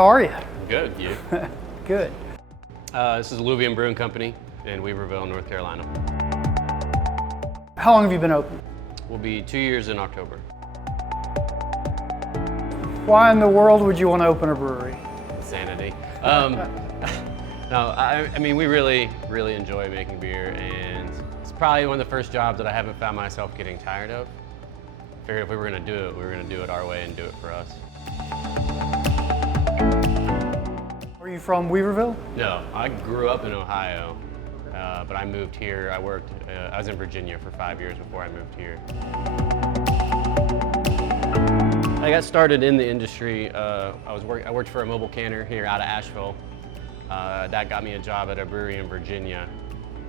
How are you? Good, you? Good. This is Eluvium Brewing Company in Weaverville, North Carolina. How long have you been open? We'll be 2 years in October. Why in the world would you want to open a brewery? Insanity. No, I mean, we really enjoy making beer, and it's probably one of the first jobs that I haven't found myself getting tired of. Figured if we were going to do it, we were going to do it our way and do it for us. Are you from Weaverville? No, I grew up in Ohio, but I moved here. I was in Virginia for 5 years before I moved here. I got started in the industry. I worked for a mobile canner here out of Asheville. That got me a job at a brewery in Virginia,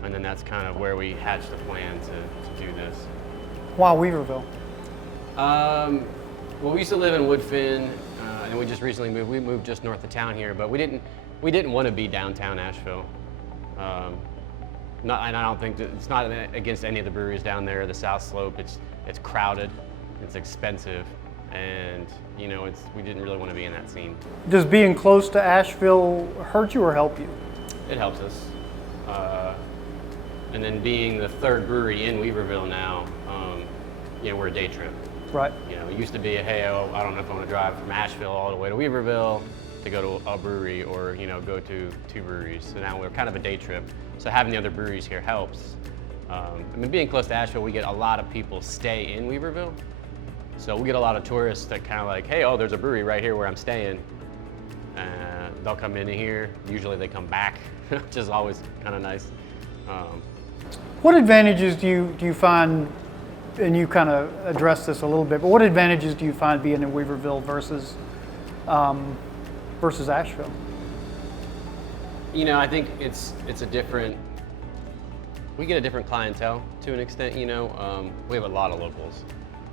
and then that's kind of where we hatched the plan to do this. Why Weaverville? Well, we used to live in Woodfin, and we just recently moved. We moved just north of town here, but we didn't want to be downtown Asheville. And I don't think it's not against any of the breweries down there. The South Slope, it's crowded, it's expensive, and we didn't really want to be in that scene. Does being close to Asheville hurt you or help you? It helps us. And then being the third brewery in Weaverville now, we're a day trip. Right. It used to be, hey, I don't know if I want to drive from Asheville all the way to Weaverville to go to a brewery or, go to 2 breweries. So now we're kind of a day trip. So having the other breweries here helps. Being close to Asheville, we get a lot of people stay in Weaverville. So we get a lot of tourists that kind of like, hey, there's a brewery right here where I'm staying. They'll come in here. Usually they come back, which is always kind of nice. What advantages do you find, and you kind of addressed this a little bit, but what advantages do you find being in Weaverville versus Asheville? I think it's a different, we get a different clientele to an extent, we have a lot of locals.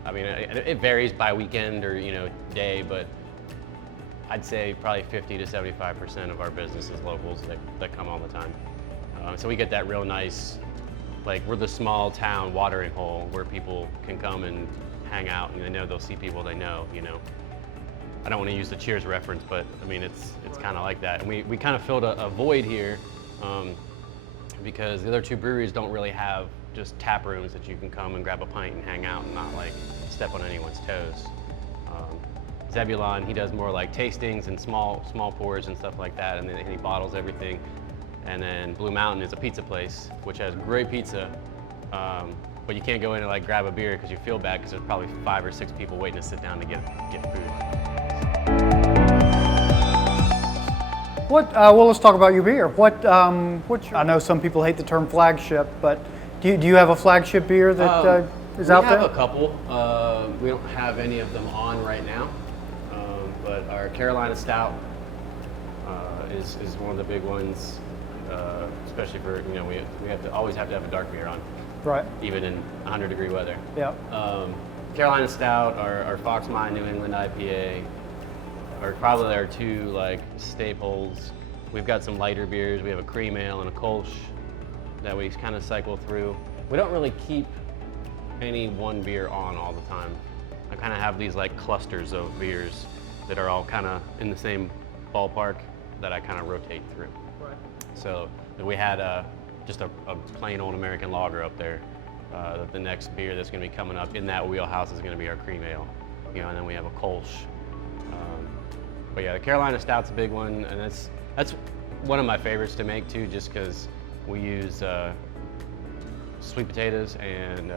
It varies by weekend or, day, but I'd say probably 50 to 75% of our business is locals that come all the time. So we get that real nice, we're the small town watering hole where people can come and hang out and they know they'll see people they know, I don't want to use the Cheers reference, but it's kind of like that. And we kind of filled a void here because the other 2 breweries don't really have just tap rooms that you can come and grab a pint and hang out and not step on anyone's toes. Zebulon, he does more tastings and small pours and stuff like that, and then he bottles everything. And then Blue Mountain is a pizza place, which has great pizza, but you can't go in and grab a beer because you feel bad because there's probably 5 or 6 people waiting to sit down to get food. Well, let's talk about your beer. I know some people hate the term flagship, but do you have a flagship beer that is out there? We have a couple. We don't have any of them on right now, but our Carolina Stout is one of the big ones, especially for, we always have to have a dark beer on. Right. Even in 100-degree weather. Yeah. Carolina Stout, our Fox Mine New England IPA, are probably our 2 staples. We've got some lighter beers. We have a cream ale and a Kolsch that we kind of cycle through. We don't really keep any one beer on all the time. I kind of have these clusters of beers that are all kind of in the same ballpark that I kind of rotate through. Right. So we had just a plain old American lager up there. The next beer that's going to be coming up in that wheelhouse is going to be our cream ale. And then we have a Kolsch. But yeah, the Carolina Stout's a big one, and that's one of my favorites to make too, just because we use sweet potatoes and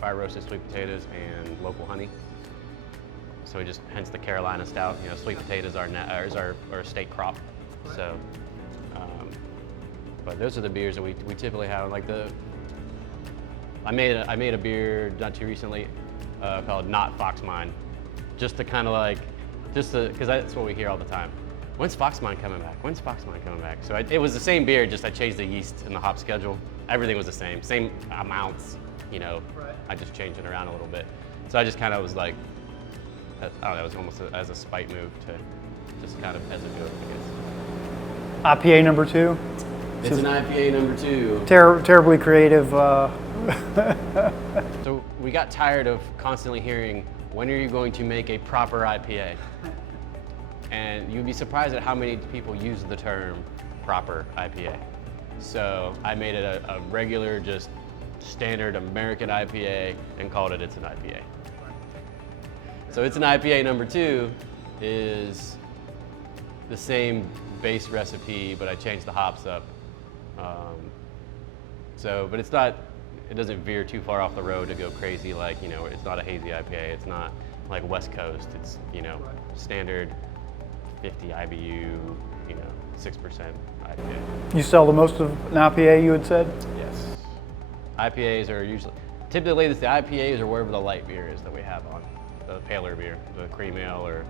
fire roasted sweet potatoes and local honey. So hence the Carolina Stout. Sweet potatoes is our state crop. So, but those are the beers that we typically have. I made a beer not too recently called Not Fox Mine, just to kind of because that's what we hear all the time. When's Fox Mine coming back? When's Fox Mine coming back? So it was the same beer, just I changed the yeast and the hop schedule. Everything was the same amounts, Right. I just changed it around a little bit. So I just kind of was I don't know, it was almost as a spite move to just kind of as a joke, I guess. IPA number 2? It's an IPA number 2. Terribly creative. So we got tired of constantly hearing, when are you going to make a proper IPA? And you'd be surprised at how many people use the term proper IPA. So I made it a regular, just standard American IPA and called it It's an IPA. So It's an IPA number 2 is the same base recipe, but I changed the hops up. But it's not, it doesn't veer too far off the road to go crazy like, it's not a hazy IPA. It's not like West Coast. It's, standard 50 IBU, 6% IPA. You sell the most of an IPA, you had said? Yes. IPAs are usually, typically the IPAs are wherever the light beer is that we have on. The paler beer, the cream ale or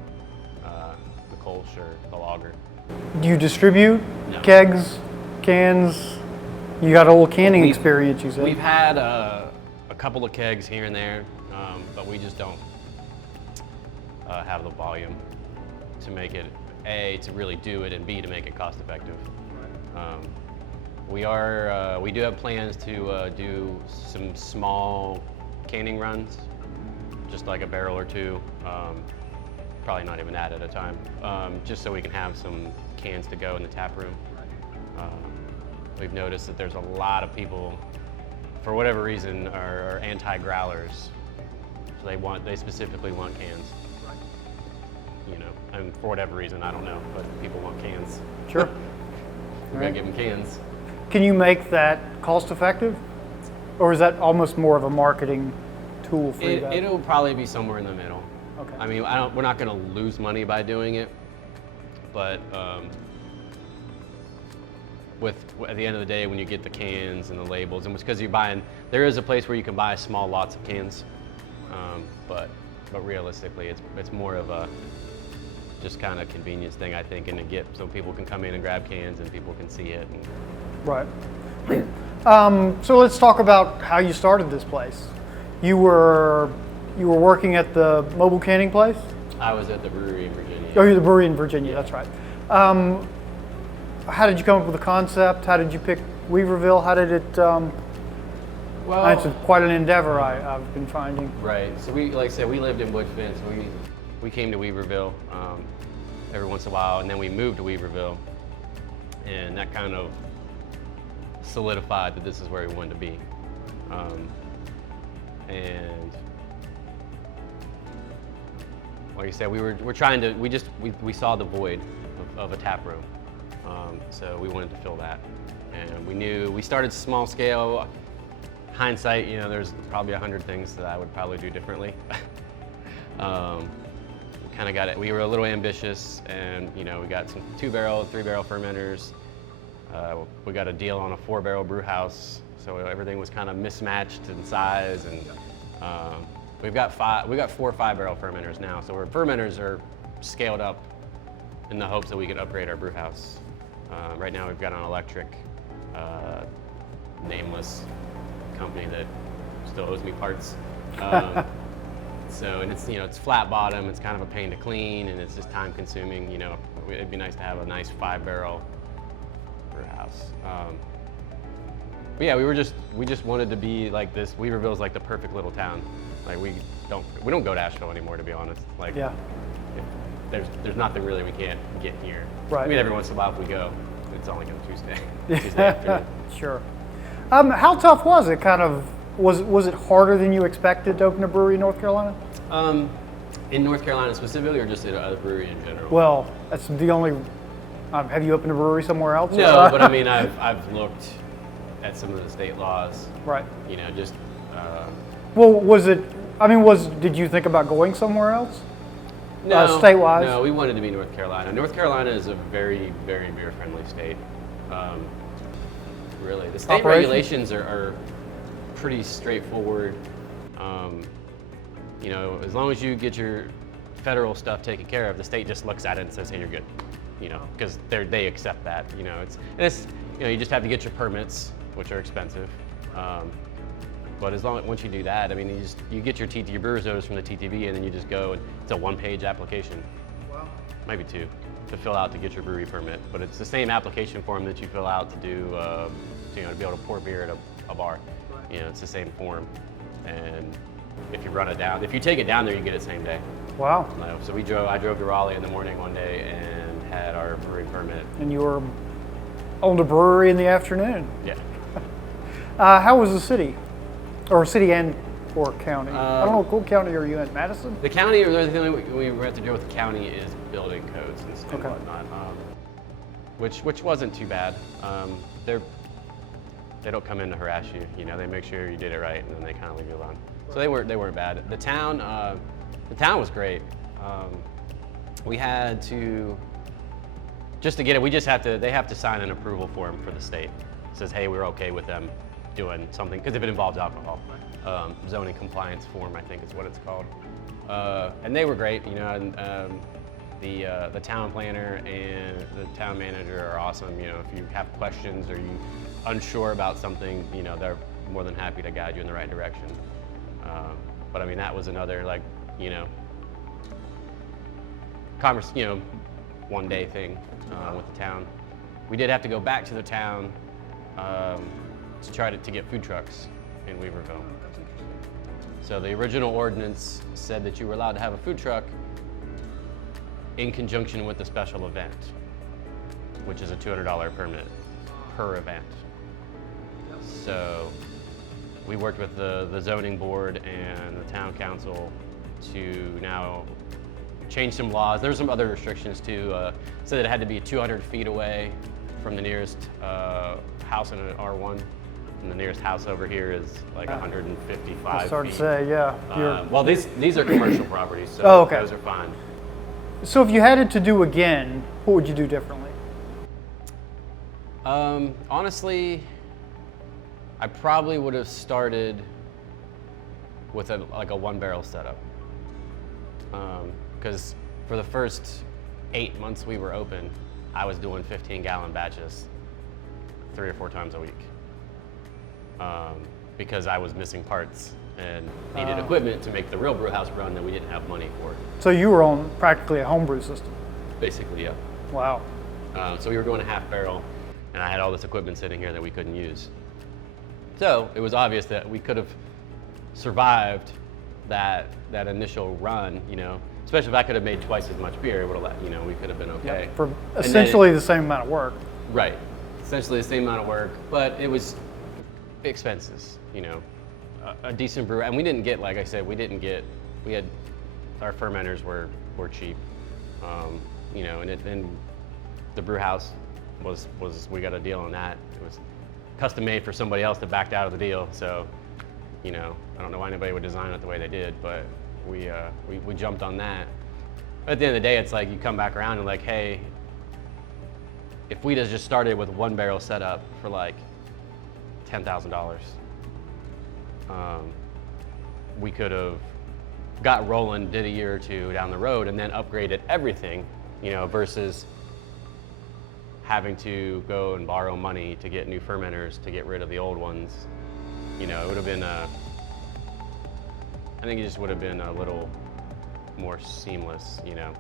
the Kolsch or the lager. Do you distribute No. kegs, cans? You got a little canning experience, you said. We've had a couple of kegs here and there, but we just don't have the volume to make it, A, to really do it, and B, to make it cost effective. We do have plans to do some small canning runs, just like a barrel or two, probably not even that at a time, just so we can have some cans to go in the tap room. We've noticed that there's a lot of people, for whatever reason, are anti-growlers. So they specifically want cans. And for whatever reason, I don't know, but people want cans. Sure. We gotta give them cans. Can you make that cost effective? Or is that almost more of a marketing tool for you guys? It'll probably be somewhere in the middle. Okay. I mean, we're not gonna lose money by doing it, but at the end of the day, when you get the cans and the labels, and it's because there is a place where you can buy small lots of cans, but realistically, it's more of a just kind of convenience thing, I think, and to get so people can come in and grab cans and people can see it. Right. So let's talk about how you started this place. You were working at the mobile canning place? I was at the brewery in Virginia. Oh, you're the brewery in Virginia, that's right. How did you come up with the concept? How did you pick Weaverville? How did it, Well, it's quite an endeavor I've been finding. Right, so like I said, we lived in Woodfin, so we came to Weaverville every once in a while, and then we moved to Weaverville, and that kind of solidified that this is where we wanted to be. And like you said, we saw the void of a tap room, so we wanted to fill that, and we started small scale. Hindsight, there's probably 100 things that I would probably do differently. We kind of got it. We were a little ambitious, and we got some 2-barrel, 3-barrel fermenters. We got a deal on a 4-barrel brew house, so everything was kind of mismatched in size. And we got 4 or 5-barrel fermenters now, so our fermenters are scaled up in the hopes that we could upgrade our brew house. Right now, we've got an electric, nameless company that still owes me parts. And it's flat bottom, it's kind of a pain to clean, and it's just time consuming. It'd be nice to have a nice 5-barrel brew house. But yeah, we just wanted to be like this. Weaverville's like the perfect little town. Like we don't go to Asheville anymore, to be honest. Like Yeah. There's nothing really we can't get here. Right. I mean, every once in a while if we go, it's only on Tuesday afternoon. Sure. How tough was it? Was it harder than you expected to open a brewery in North Carolina? In North Carolina specifically, or just at a brewery in general? Well, that's the only. Have you opened a brewery somewhere else? No, but I mean, I've looked at some of the state laws. Right. Just. Well, did you think about going somewhere else? No, state-wise? No, we wanted to be North Carolina. North Carolina is a very, very beer-friendly state. Really, the state regulations are pretty straightforward. As long as you get your federal stuff taken care of, the state just looks at it and says, "Hey, you're good." Because they accept that. You just have to get your permits, which are expensive. But once you do that, I mean, you get your brewer's notice from the TTB, and then you just go, and it's a 1-page application. Wow. Maybe 2, to fill out to get your brewery permit. But it's the same application form that you fill out to do, to be able to pour beer at a bar. Right. It's the same form. And if you take it down there, you get it same day. Wow. No, so I drove to Raleigh in the morning one day and had our brewing permit. And you were owned a brewery in the afternoon. Yeah. How was the city? Or city and or county? I don't know, what county are you in? Madison? The county, or the thing we have to deal with the county is building codes and Okay. whatnot, which wasn't too bad. They don't come in to harass you. You know, they make sure you did it right, and then they kind of leave you alone. So they weren't bad. The town was great. We had to, just to get it, they have to sign an approval form for the state. It says, hey, we're okay with them doing something, because if it involves alcohol. Zoning compliance form, I think is what it's called. And they were great, you know, and the town planner and the town manager are awesome. You know, if you have questions or you unsure about something, you know, they're more than happy to guide you in the right direction. But I mean, that was another, like, you know, one day thing with the town. We did have to go back to the town to try to get food trucks in Weaverville. So the original ordinance said that you were allowed to have a food truck in conjunction with a special event, which is a $200 permit per event. So we worked with the zoning board and the town council to now change some laws. There's some other restrictions too. So that it had to be 200 feet away from the nearest house in an R1. And the nearest house over here is like 155 It's hard feet. to say, yeah. Well, these are commercial properties, so Okay. those are fine. So if you had it to do again, what would you do differently? Honestly, I probably would have started with a one-barrel setup. Because for the first 8 months we were open, I was doing 15-gallon batches 3 or 4 times a week. Because I was missing parts and needed equipment to make the real brew house run that we didn't have money for. So you were on practically a homebrew system. Basically, yeah. Wow. So we were doing a half barrel, and I had all this equipment sitting here that we couldn't use. So it was obvious that we could have survived that initial run, you know, especially if I could have made twice as much beer, it would have, you know, we could have been okay. For essentially the same amount of work. Right. Essentially the same amount of work, but it was expenses, you know, a decent brewer. And we didn't get, like I said, we had, our fermenters were cheap, you know, and the brew house was, we got a deal on that. It was custom made for somebody else that backed out of the deal. So, you know, I don't know why anybody would design it the way they did, but we jumped on that. But at the end of the day, it's like you come back around and like, hey, if we'd have just started with one barrel setup for like $10,000, we could have got rolling, did a year or two down the road, and then upgraded everything, you know, versus having to go and borrow money to get new fermenters to get rid of the old ones. You know, it would have been I think it just would have been a little more seamless, you know,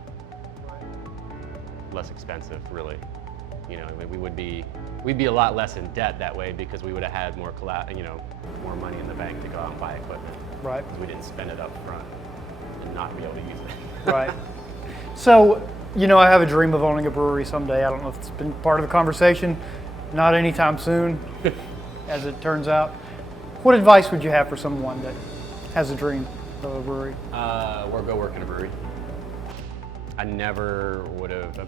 less expensive, really. You know, we'd be a lot less in debt that way because we would have had more more money in the bank to go out and buy equipment. Right. Because we didn't spend it up front and not be able to use it. Right. So, you know, I have a dream of owning a brewery someday. I don't know if it's been part of the conversation. Not anytime soon, as it turns out. What advice would you have for someone that has a dream of a brewery? Or go work in a brewery. I never would have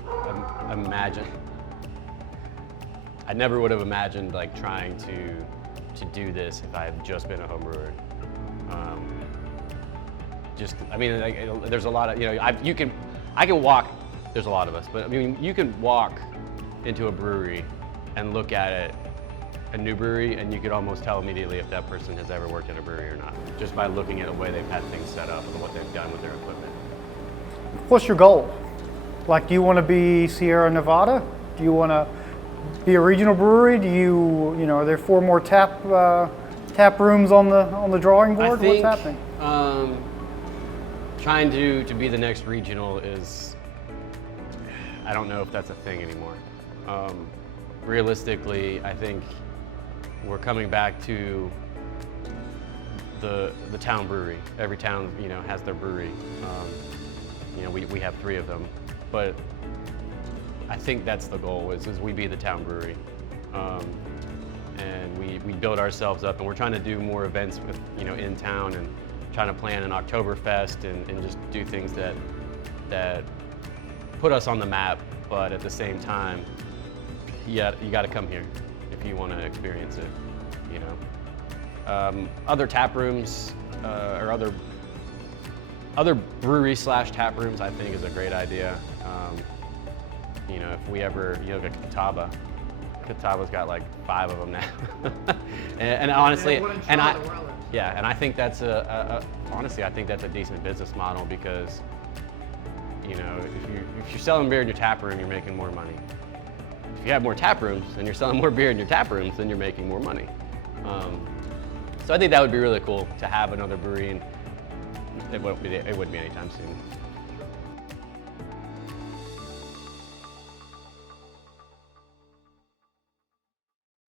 imagined like trying to do this if I had just been a home brewer. There's a lot of, you know, I can walk, there's a lot of us, but I mean, you can walk into a brewery and look at it, a new brewery, and you could almost tell immediately if that person has ever worked in a brewery or not, just by looking at the way they've had things set up and what they've done with their equipment. What's your goal? Like, do you want to be Sierra Nevada? Do you want to be a regional brewery? Do you know, are there 4 more tap rooms on the drawing board? I think, what's happening? Trying to be the next regional is, I don't know if that's a thing anymore. Realistically, I think we're coming back to the town brewery. Every town, you know, has their brewery. You know, we have 3 of them, but I think that's the goal is we be the town brewery. And we build ourselves up, and we're trying to do more events with, you know, in town, and trying to plan an Oktoberfest and just do things that put us on the map, but at the same time, you got to come here if you want to experience it, you know. Other tap rooms or other brewery / tap rooms, I think is a great idea. You know, if we ever, you know, like Catawba's got like 5 of them now. and honestly, and I think that's honestly, I think that's a decent business model because, you know, if you're selling beer in your tap room, you're making more money. If you have more tap rooms and you're selling more beer in your tap rooms, then you're making more money. So I think that would be really cool to have another brewery, and it wouldn't be anytime soon.